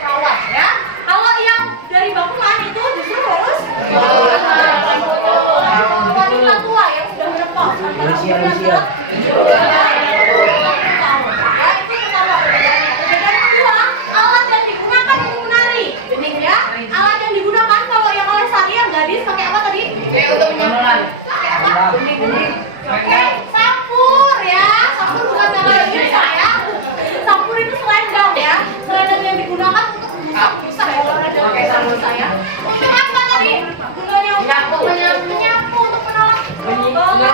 perawan ya. Kalau yang dari bakungan itu justru harus wanita tua yang sudah menepok antara umurnya ke 70 tahun. Ya, itu pertama perbedaannya. Perbedaan kedua, alat yang digunakan untuk menari. Ya, alat yang digunakan kalau yang olesari yang gadis pakai apa tadi? Untuk menyampaikan. Pakai apa? Oke, sampur ya. Sampur bukan nama biasa ya. Sampur itu selendang ya. Selendang yang digunakan untuk bisa olahraga pakai sampur saya. Untuk apa tadi? Gunanya untuk menyapu, untuk menolak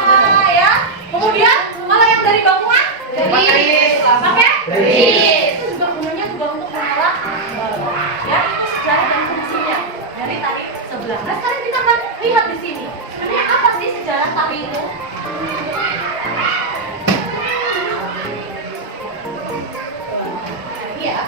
bala ya. Kemudian kalau yang dari bakungan pakai itu juga gunanya juga untuk menolak bala. Ya, itu sejarah dan fungsinya dari tari sebelang. Nah, sekarang kita akan lihat di sini. Sebenarnya apa sih sejarah tari itu? Iya.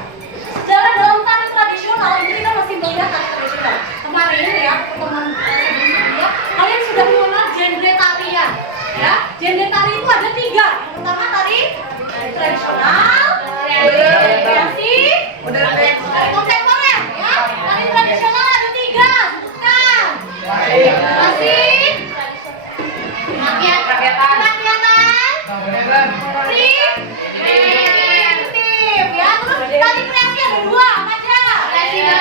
Sejarah dalam tari tradisional ini kita masih melihat tari tradisional. Kemarin ya, pertemuan sebelumnya, kalian sudah mengenal genre tarian. Ya, genre tari itu ada 3. Yang pertama tari tradisional, kreasi, tari kontemporer. Ya, tari tradisional ada 3. Sebutkan. Kreasi, rakyatan, primitif. Ya, terus tari kreasi ada 2. Apa aja? Ya,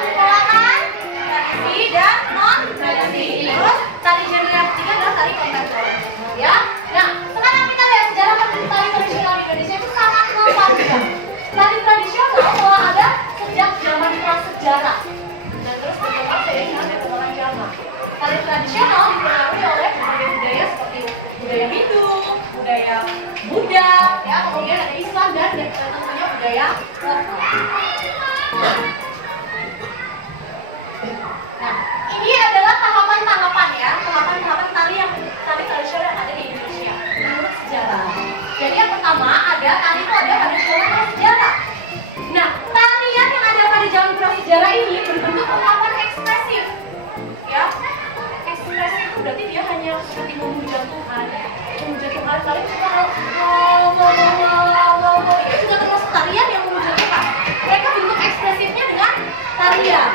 pengolahan, tradisi dan non tradisi. Terus tari genre yang ketiga adalah tari kontemporer. Ya. Nah, sekarang kita lihat sejarah tari tradisional di Indonesia itu sangat panjang. Tari tradisional telah ada sejak zaman prasejarah dan terus berkembang seiring dengan perkembangan zaman. Tari tradisional dipengaruhi oleh berbagai budaya seperti budaya Hindu, budaya Buddha, ya, kemudian ada Islam dan tentunya budaya lokal. Nah, ini adalah tahapan-tahapan ya, tahapan-tahapan tari tradisional yang ada di Indonesia menurut sejarah. Jadi yang pertama ada tari itu ada pada zaman prasejarah. Nah, tarian yang ada pada zaman prasejarah ini berbentuk ungkapan ekspresif. Ya, ekspresif itu berarti dia hanya seperti memuja Tuhan, kali kalau itu juga termasuk tarian yang memuja Tuhan. Mereka bentuk ekspresifnya dengan tarian.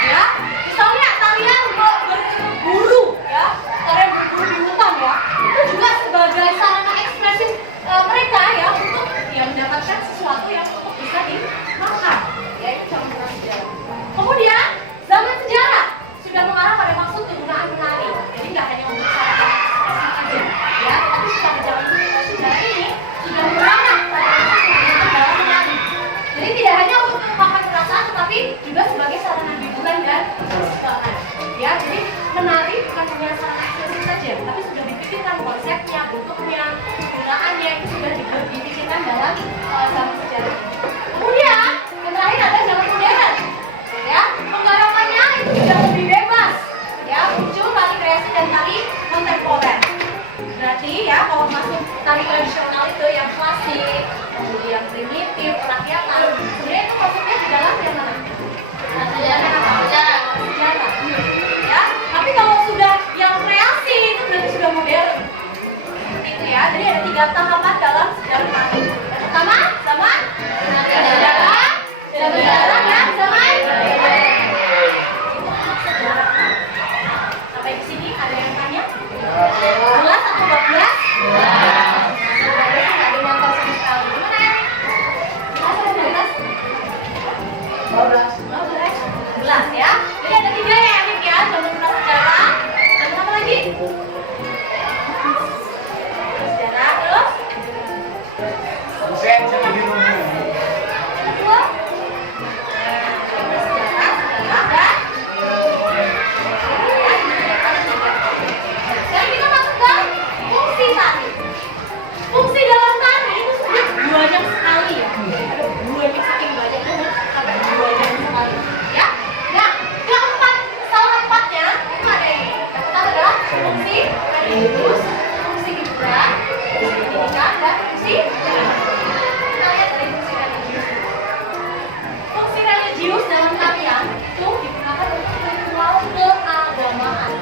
Ya, misalnya tarian berburu ya, tarian berburu di hutan ya, itu juga sebagai sarana ekspresif mereka ya untuk ya mendapatkan sesuatu yang untuk bisa dimakan. Ya, itu zaman prasejarah. Kemudian zaman sejarah sudah mengarah pada maksud penggunaan menari. Jadi nggak hanya untuk sarana ekspresif aja, ya, tapi sudah zaman sejarah ini sudah mengarah pada maksud penggunaan dalam menari. Jadi tidak hanya untuk mengungkapkan perasaan, tetapi juga sebagai sarana tari tradisional itu yang klasik, kemudian primitif, rakyatan. Sebenarnya itu masuknya di dalam yang mana? Sejarah. Ya, tapi kalau sudah yang kreasi itu berarti sudah modern. Seperti itu ya. Jadi ada 3 tahapan dalam sejarah tari. Yang pertama, zaman sejarah, sejarah ya, zaman. Sampai di sini ada yang tanya? 11 atau 12? Nggak ada nonton sama sekali. Gimana ya? 11 atau 12? 11 ya. Jadi ada 3 ya, Arif ya. Zaman prasejarah. Dan apa lagi? Sejarah terus? Yang kedua? Sejarah, dan sekarang kita masuk ke fungsi tari. Fungsi dalam tari itu sebenarnya banyak sekali ya. Ada banyak, saking banyaknya sampai banyak sekali. Ya. Nah, salah keempatnya itu ada ini. Yang pertama adalah fungsi religius, fungsi hiburan, fungsi pendidikan, dan fungsi kita lihat dari fungsi religius. Fungsi religius dalam tarian itu digunakan untuk ritual keagamaan.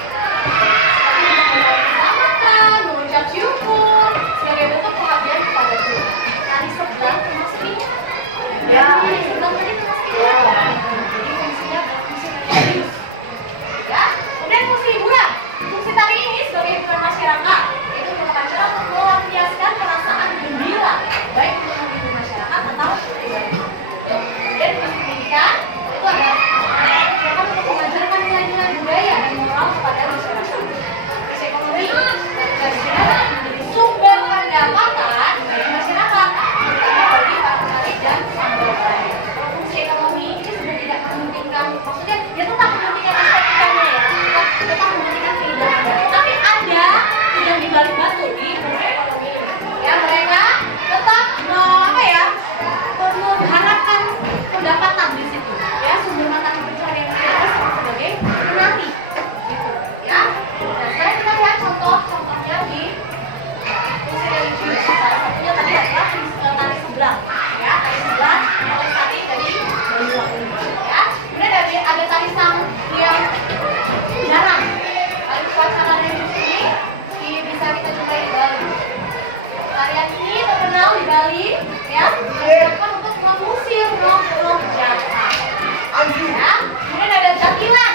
Keselamatan, mengucap syukur, sebagai bentuk pengabdian kepada Tuhan. Tari sebelang termasuk ini. Ya, tari sebelang tadi termasuk ini. Jadi fungsinya adalah fungsi religius. Ya, kemudian fungsi hiburan. Fungsi tari ini sebagai hiburan masyarakat. Itu merupakan cara untuk melampiaskan perasaan gembira, baik untuk menghibur masyarakat atau pribadi. Kemudian fungsi pendidikan itu adalah untuk mengajarkan nilai-nilai budaya dan moral kepada masyarakat. Ekonomi dan sejarah menjadi sumber pendapatan bagi masyarakat bagi para petani dan sambal. Fungsi ekonomi ini sebenarnya tidak mementingkan, maksudnya dia tetap mementingkan estetikanya ya, tetap mementingkan keindahannya. Tapi ada yang dibalik batu di fungsi ekonomi ini. Ya, mereka tetap mengharapkan pendapatan di situ. Ya, sumber mata pencarian mereka sebagai penari. Gitu, ya. Nah, sekarang kita lihat contohnya di fungsi religius. Salah satunya tadi adalah tari sebelang, ya, tari sebelang oleh tari dari Banyuwangi, ya. Kemudian ada tari sang yang jarang. Tari upacara religius ini bisa kita jumpai di Bali. Tarian ini terkenal di Bali, ya, digunakan untuk mengusir roh-roh jahat. Ya. Kemudian ada jatilan.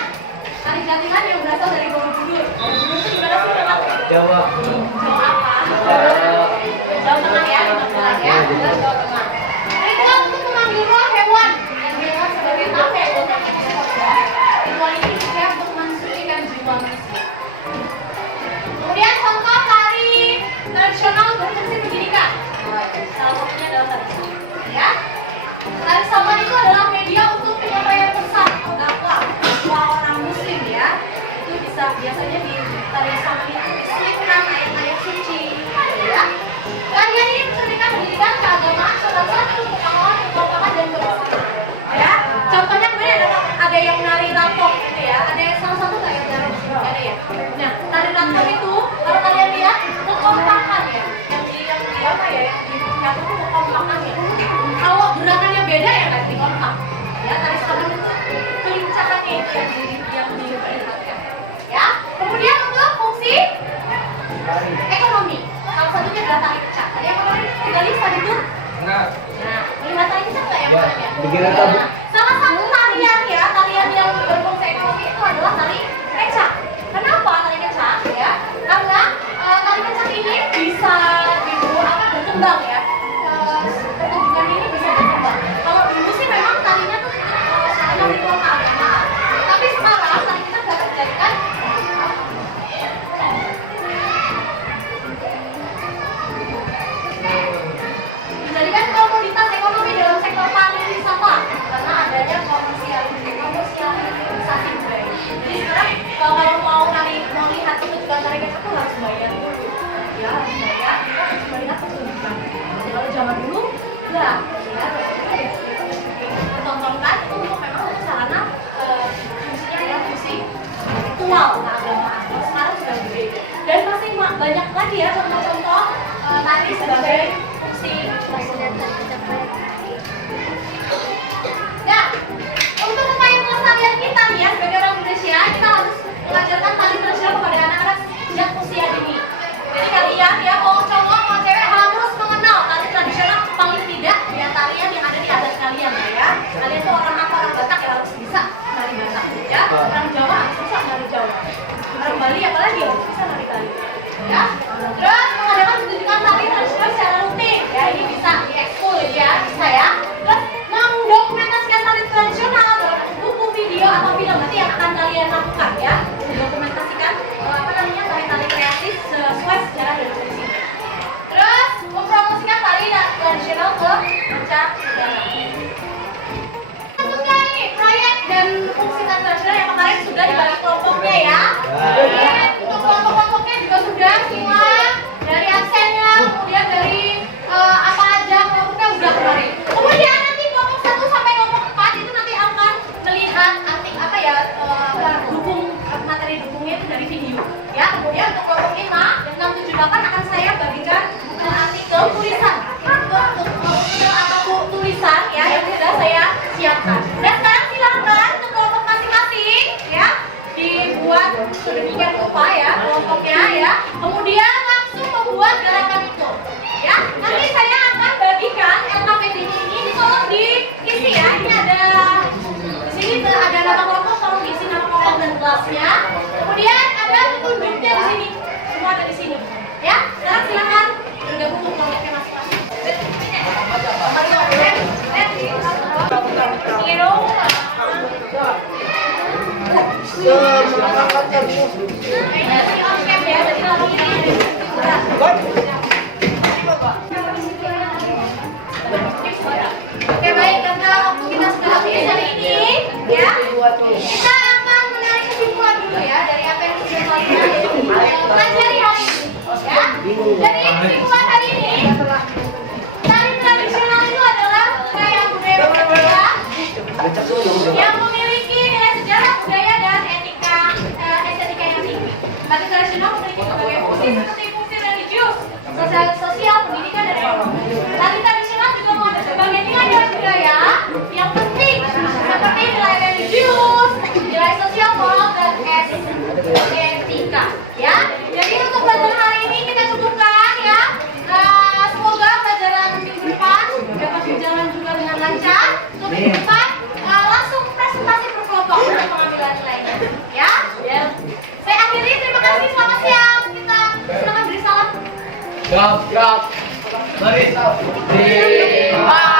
Tari jatilan yang berasal dari Borobudur. Borobudur itu gimana sih tempat? Jawa. Jawa apa? Jawa Tengah ya, kebetulan ya, kebetulan Jawa Tengah. Ritual untuk memanggil roh hewan yang dilihat sebagai tape untuk ritual ini juga untuk mensucikan jiwa manusia. Kemudian contoh tari tradisional berfungsi pendidikan. Salah satunya adalah tari saman. Ya, tari saman itu adalah media untuk penyampaian pesan atau dakwah orang Muslim ya. Itu bisa biasanya di tari saman itu diselipkan ayat-ayat suci. Ya, tarian ini menceritakan pendidikan, keagamaan, sopan santun, pengalaman, kekompakan dan kebersamaan. Ya, contohnya kemudian ada yang menari rampok gitu ya. Ada yang salah satu nggak yang nari sini ada ya. Nah, tari rampok itu kalau kalian lihat kekompakan ya, yang di apa ya, yang dinyatu itu kekompakannya. Kalau gerakannya beda ya nggak dikompak. Ya, tari saman itu kelincahannya itu yang diperlihatkan. Ya, kemudian untuk fungsi ekonomi, salah satunya adalah tari kecak. Tadi yang kemarin kita lihat tadi itu. Nah, melihat tari kecak nggak yang kemarin ya? Salah satu tarian ya, tarian yang berfungsi ekonomi itu adalah tari kecak. Kenapa tari kecak? Ya, karena tari kecak ini bisa berkembang ya. Pertunjukan ini bisa berkembang. Kalau dulu sih memang tarinya tuh sarana ritual keagamaan. Tapi sekarang tari kita nggak terjadikan. Dijadikan komoditas ekonomi dalam sektor pariwisata karena adanya komersialisasi budaya. Jadi sekarang kalau mau lihat pertunjukan tari kecak tuh harus bayar dulu. Ya, harus bayar. Kita harus melihat pertunjukan. Kalau zaman dulu enggak, ya, ditontonkan itu untuk memang sarana fungsinya adalah fungsi ritual keagamaan. Kalau sekarang sudah berbeda. Dan masih banyak lagi ya contoh-contoh tari sebagai fungsi presiden dan pejabat. Nah, untuk upaya pelestarian kita nih ya sebagai orang Indonesia, kita harus mengajarkan tari tradisional kepada anak-anak sejak usia dini. Jadi kalian ya mau cowok mau cewek harus mengenal tari tradisional paling tidak ya tarian yang ada di adat kalian ya. Kalian tuh orang apa, orang Batak ya harus bisa nari Batak ya. Orang Jawa harus bisa nari Jawa. Orang Bali apalagi harus bisa nari Bali. Ya. Terus mengadakan pertunjukan tari tradisional secara rutin ya, ini bisa diekspor ya, bisa ya. Terus mendokumentasikan tari tradisional dalam buku, video atau film nanti yang akan kalian lakukan ya. Mendokumentasikan tari-tari kreatif sesuai sejarah dan tradisi. Terus mempromosikan tari tradisional ke mancanegara. Selanjutnya ini proyek dan fungsi tari tradisional yang kemarin sudah dibagi kelompoknya ya. Untuk kelompok-kelompoknya juga sudah semua dari absennya, kemudian dari apa aja kelompoknya udah kemarin. Kemudian nanti kelompok 1 sampai kelompok 4 itu nanti akan melihat materi dukungnya itu dari video. Ya, kemudian untuk kelompok 5 dan 6, 7, 8 akan saya bagikan artikel tulisan atau tulisan ya yang sudah saya siapkan. Dan sekarang silakan untuk kelompok masing-masing ya dibuat sedemikian rupa ya kelompoknya ya. Kemudian langsung membuat gerakan itu. Ya, nanti saya akan bagikan LKPD ini tolong diisi ya. Ini ada di sini ada nama kelompok, tolong diisi nama kelompok dan kelasnya. Kemudian ada petunjuknya di sini. Semua ada di sini. Ya, sekarang silakan bergabung untuk kelompoknya masing-masing. Oke baik, karena waktu kita sudah habis hari ini ya, kita akan menarik kesimpulan dulu ya dari apa yang sudah kalian pelajari hari ini ya. Jadi kesimpulan hari ini, tari tradisional itu adalah gaya budaya Indonesia yang memiliki nilai sejarah, budaya dan estetika yang tinggi. Tari tradisional memiliki berbagai fungsi seperti fungsi religius, sosial, pendidikan dan ekonomi. Tari tradisional juga mengandung berbagai nilai budaya yang penting seperti nilai religius, nilai sosial, moral dan estetika. Ya, jadi untuk pelajaran hari ini kita cukupkan ya. Semoga pelajaran minggu depan dapat berjalan juga dengan lancar. Untuk minggu depan langsung presentasi berkelompok untuk pengambilan nilainya. Ya. Saya akhiri, terima kasih, selamat siang. Kita silakan beri salam. Siap. Beri salam.